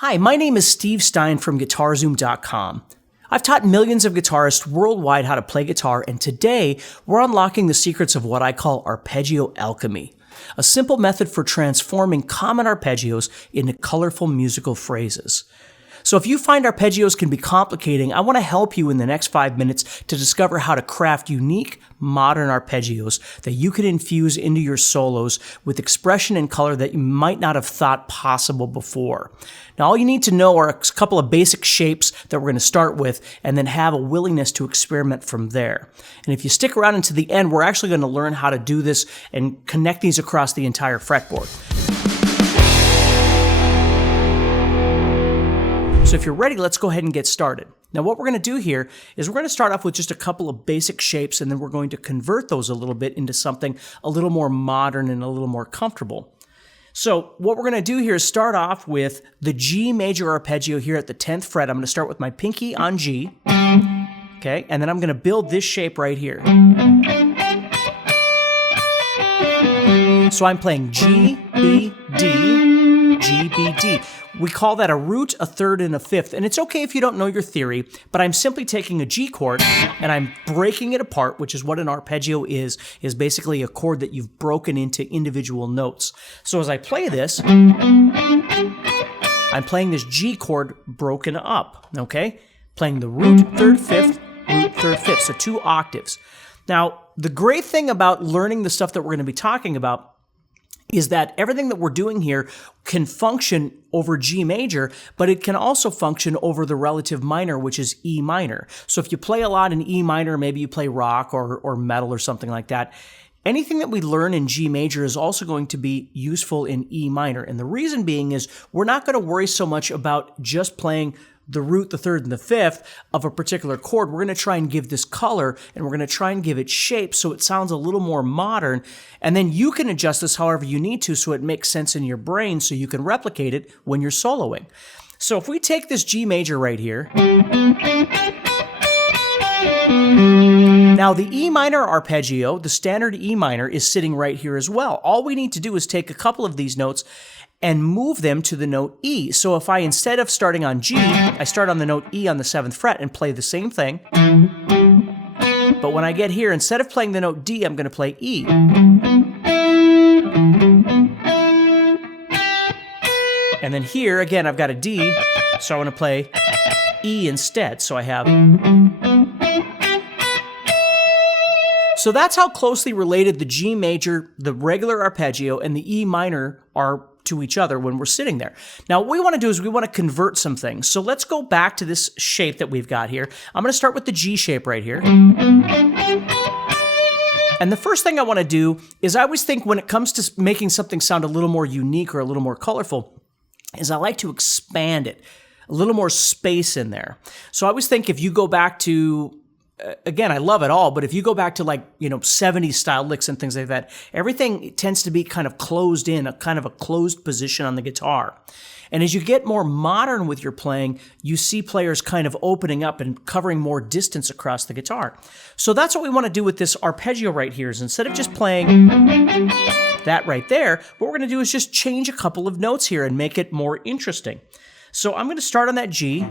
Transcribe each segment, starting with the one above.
Hi, my name is Steve Stine from guitar-Zoom.com. I've taught millions of guitarists worldwide how to play guitar, and today we're unlocking the secrets of what I call arpeggio alchemy, a simple method for transforming common arpeggios into colorful musical phrases. So if you find arpeggios can be complicating, I want to help you in the next 5 minutes to discover how to craft unique, modern arpeggios that you can infuse into your solos with expression and color that you might not have thought possible before. Now, all you need to know are a couple of basic shapes that we're going to start with, and then have a willingness to experiment from there. And if you stick around until the end, we're actually going to learn how to do this and connect these across the entire fretboard. So if you're ready, let's go ahead and get started. Now what we're going to do here is we're going to start off with just a couple of basic shapes, and then we're going to convert those a little bit into something a little more modern and a little more comfortable. So what we're going to do here is start off with the G major arpeggio here at the 10th fret. I'm going to start with my pinky on G, okay, and then I'm going to build this shape right here. So I'm playing G, B, D, G, B, D. We call that a root, a third, and a fifth. And it's okay if you don't know your theory, but I'm simply taking a G chord and I'm breaking it apart, which is what an arpeggio is basically a chord that you've broken into individual notes. So as I play this, I'm playing this G chord broken up, okay? Playing the root, third, fifth, root, third, fifth, so 2 octaves. Now, the great thing about learning the stuff that we're going to be talking about is that everything that we're doing here can function over G major, but it can also function over the relative minor, which is E minor. So if you play a lot in E minor, maybe you play rock or metal or something like that, anything that we learn in G major is also going to be useful in E minor. And the reason being is we're not going to worry so much about just playing the root, the third, and the fifth of a particular chord. We're going to try and give this color, and we're going to try and give it shape so it sounds a little more modern, and then you can adjust this however you need to so it makes sense in your brain so you can replicate it when you're soloing. So if we take this G major right here, now the E minor arpeggio, the standard E minor, is sitting right here as well. All we need to do is take a couple of these notes and move them to the note E. So if I, instead of starting on G, I start on the note E on the 7th fret and play the same thing. But when I get here, instead of playing the note D, I'm going to play E. And then here, again, I've got a D, so I want to play E instead. So I have... So that's how closely related the G major, the regular arpeggio, and the E minor are to each other when we're sitting there. Now, what we want to do is we want to convert some things. So let's go back to this shape that we've got here. I'm going to start with the G shape right here. And the first thing I want to do is I always think when it comes to making something sound a little more unique or a little more colorful, is I like to expand it, a little more space in there. So I always think if you go back to, again, I love it all, but if you go back to 70s style licks and things like that, everything tends to be kind of closed in, a kind of a closed position on the guitar. And as you get more modern with your playing, you see players kind of opening up and covering more distance across the guitar. So that's what we want to do with this arpeggio right here, is instead of just playing that right there, what we're going to do is just change a couple of notes here and make it more interesting. So I'm going to start on that G.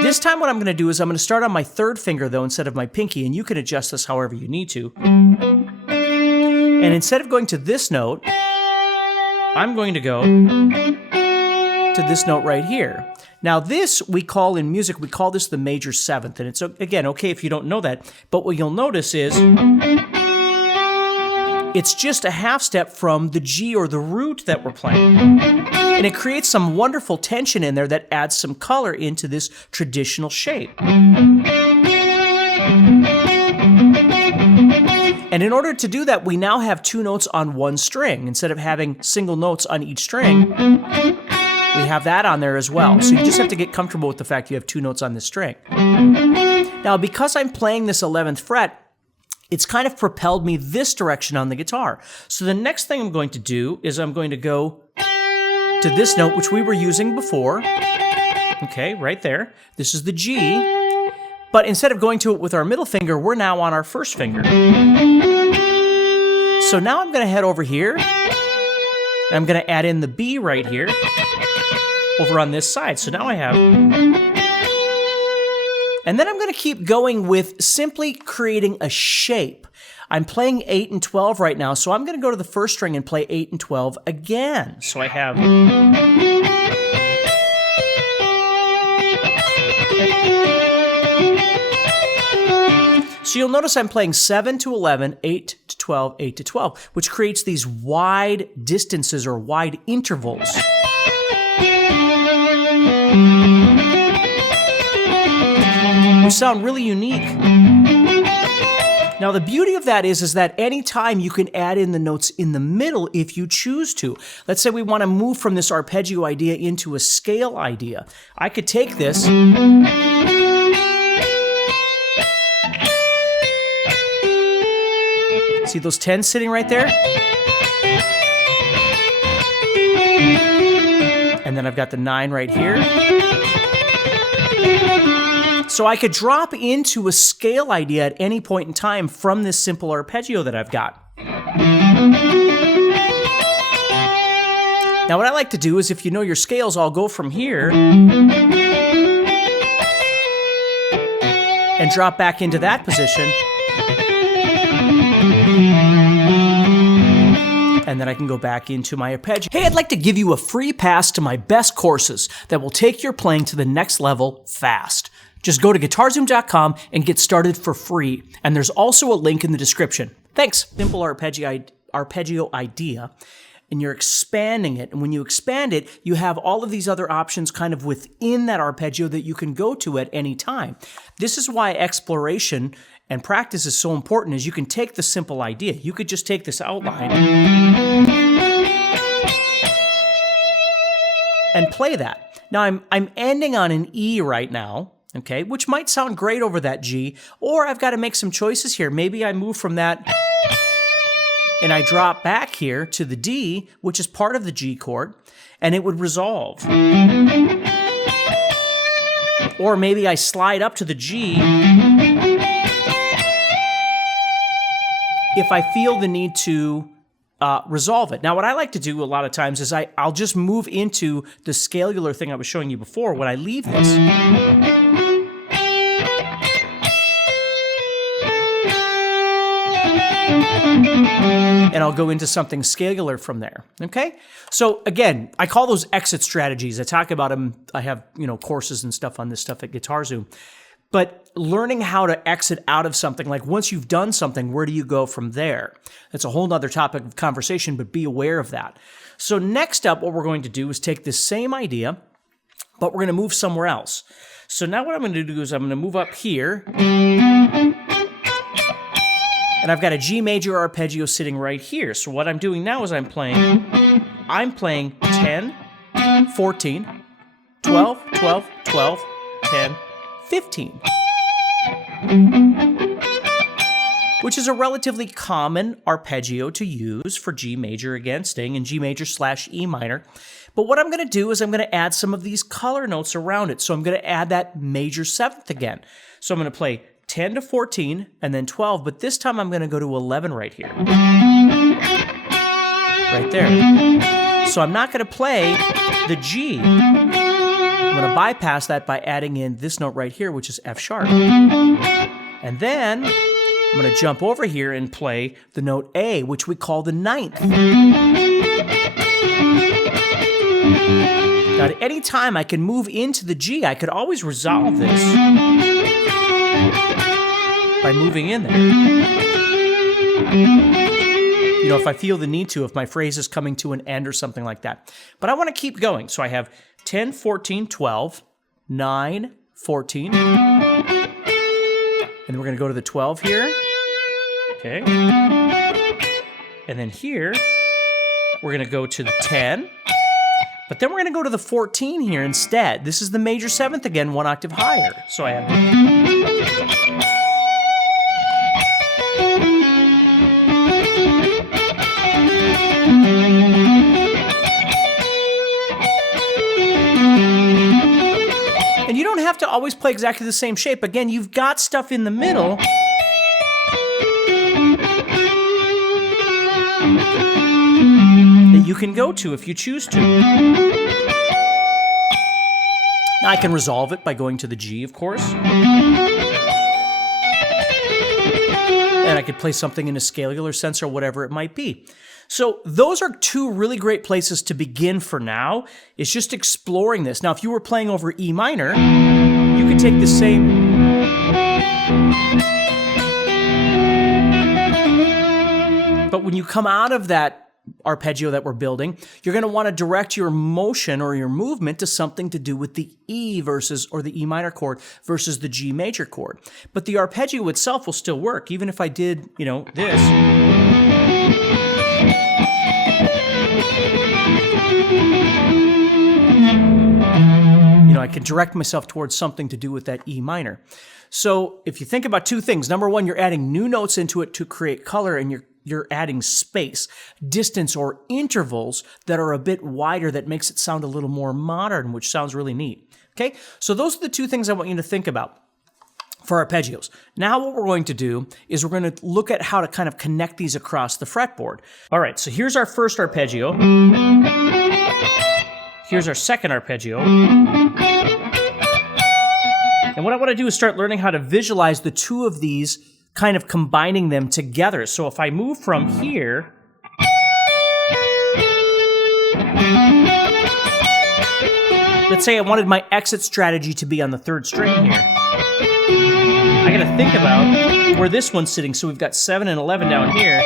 This time what I'm going to do is I'm going to start on my 3rd finger, though, instead of my pinky, and you can adjust this however you need to. And instead of going to this note, I'm going to go to this note right here. Now this, we call in music, we call this the major 7th, and it's, again, okay if you don't know that, but what you'll notice is it's just a half step from the G or the root that we're playing. And it creates some wonderful tension in there that adds some color into this traditional shape. And in order to do that, we now have 2 notes on 1 string. Instead of having single notes on each string, we have that on there as well. So you just have to get comfortable with the fact you have 2 notes on this string. Now, because I'm playing this 11th fret, it's kind of propelled me this direction on the guitar. So the next thing I'm going to do is I'm going to go to this note, which we were using before. Okay, right there. This is the G. But instead of going to it with our middle finger, we're now on our 1st finger. So now I'm going to head over here, and I'm going to add in the B right here. over on this side. So now I have... And then I'm going to keep going with simply creating a shape. I'm playing 8 and 12 right now, so I'm going to go to the first string and play 8 and 12 again. So I have... So you'll notice I'm playing 7 to 11, 8 to 12, 8 to 12, which creates these wide distances or wide intervals. Which sound really unique. Now the beauty of that is that anytime you can add in the notes in the middle if you choose to. Let's say we want to move from this arpeggio idea into a scale idea. I could take this see those 10s sitting right there? And then I've got the 9 right here. So I could drop into a scale idea at any point in time from this simple arpeggio that I've got. Now what I like to do is, if you know your scales, I'll go from here and drop back into that position. And then I can go back into my arpeggio. Hey, I'd like to give you a free pass to my best courses that will take your playing to the next level fast. Just go to GuitarZoom.com and get started for free. And there's also a link in the description. Thanks. Simple arpeggio idea, and you're expanding it. And when you expand it, you have all of these other options kind of within that arpeggio that you can go to at any time. This is why exploration and practice is so important, is you can take the simple idea. You could just take this outline and play that. Now I'm ending on an E right now, okay, which might sound great over that G, or I've got to make some choices here. Maybe I move from that and I drop back here to the D, which is part of the G chord, and it would resolve. Or maybe I slide up to the G if I feel the need to resolve it. Now, what I like to do a lot of times is I'll just move into the scalular thing I was showing you before when I leave this. And I'll go into something scalular from there, okay? So again, I call those exit strategies. I talk about them. I have, courses and stuff on this stuff at GuitarZoom. But learning how to exit out of something, like once you've done something, where do you go from there? That's a whole nother topic of conversation, but be aware of that. So next up, what we're going to do is take this same idea, but we're going to move somewhere else. So now what I'm going to do is I'm going to move up here, and I've got a G major arpeggio sitting right here. So what I'm doing now is I'm playing 10, 14, 12, 12, 12, 10, 15, which is a relatively common arpeggio to use for G major, again, staying in G major / E minor. But what I'm going to do is I'm going to add some of these color notes around it. So I'm going to add that major 7th again. So I'm going to play 10 to 14 and then 12, but this time I'm going to go to 11 right here. Right there. So I'm not going to play the G. I'm going to bypass that by adding in this note right here, which is F sharp. And then I'm going to jump over here and play the note A, which we call the 9th. Now, at any time I can move into the G. I could always resolve this by moving in there. If I feel the need to, if my phrase is coming to an end or something like that. But I want to keep going. So I have 10, 14, 12, 9, 14. And then we're going to go to the 12 here. Okay. And then here, we're going to go to the 10. But then we're going to go to the 14 here instead. This is the major 7th again, 1 octave higher. So I have... And you don't have to always play exactly the same shape. Again, you've got stuff in the middle that you can go to if you choose to. I can resolve it by going to the G, of course. And I could play something in a scalar sense or whatever it might be. So those are two really great places to begin for now. It's just exploring this. Now, if you were playing over E minor, you could take the same... But when you come out of that arpeggio that we're building, you're going to want to direct your motion or your movement to something to do with the E versus, or the E minor chord versus the G major chord. But the arpeggio itself will still work, even if I did, you know, this. You know, I can direct myself towards something to do with that E minor. So if you think about two things, number one, you're adding new notes into it to create color, and you're adding space, distance, or intervals that are a bit wider that makes it sound a little more modern, which sounds really neat. Okay, so those are the two things I want you to think about for arpeggios. Now what we're going to do is we're going to look at how to kind of connect these across the fretboard. All right, so here's our first arpeggio. Here's our second arpeggio. And what I want to do is start learning how to visualize the two of these, kind of combining them together. So if I move from here, let's say I wanted my exit strategy to be on the third string here. I got to think about where this one's sitting. So we've got 7 and 11 down here.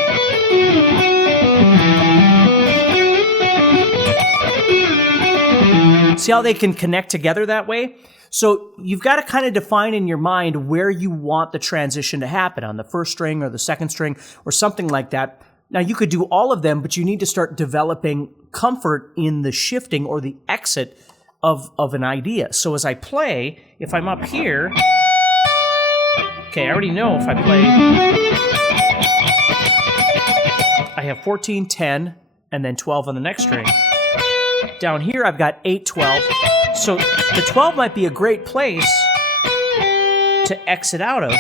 See how they can connect together that way? So you've got to kind of define in your mind where you want the transition to happen, on the first string or the second string or something like that. Now you could do all of them, but you need to start developing comfort in the shifting or the exit of an idea. So as I play, if I'm up here, okay, I already know if I play, I have 14, 10, and then 12 on the next string. Down here I've got 8, 12. So the 12 might be a great place to exit out of.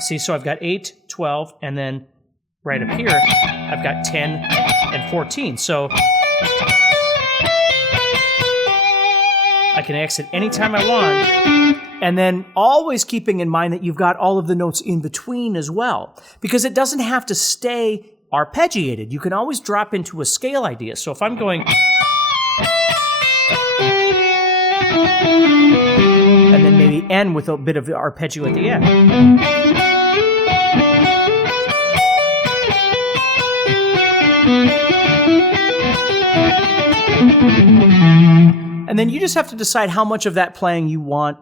See, so I've got 8, 12, and then right up here, I've got 10 and 14. So I can exit anytime I want. And then always keeping in mind that you've got all of the notes in between as well, because it doesn't have to stay arpeggiated. You can always drop into a scale idea. So if I'm going, and then maybe end with a bit of arpeggio at the end. And then you just have to decide how much of that playing you want,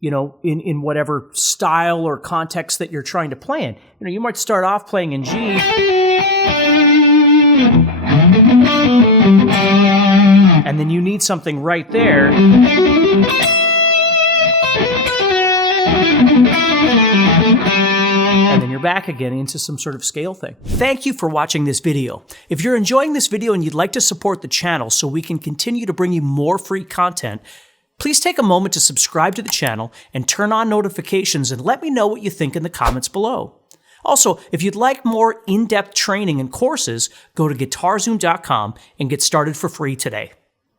you know, in whatever style or context that you're trying to play in. You know, you might start off playing in G, and then you need something right there. And then you're back again into some sort of scale thing. Thank you for watching this video. If you're enjoying this video and you'd like to support the channel so we can continue to bring you more free content, please take a moment to subscribe to the channel and turn on notifications, and let me know what you think in the comments below. Also, if you'd like more in-depth training and courses, go to guitarzoom.com and get started for free today.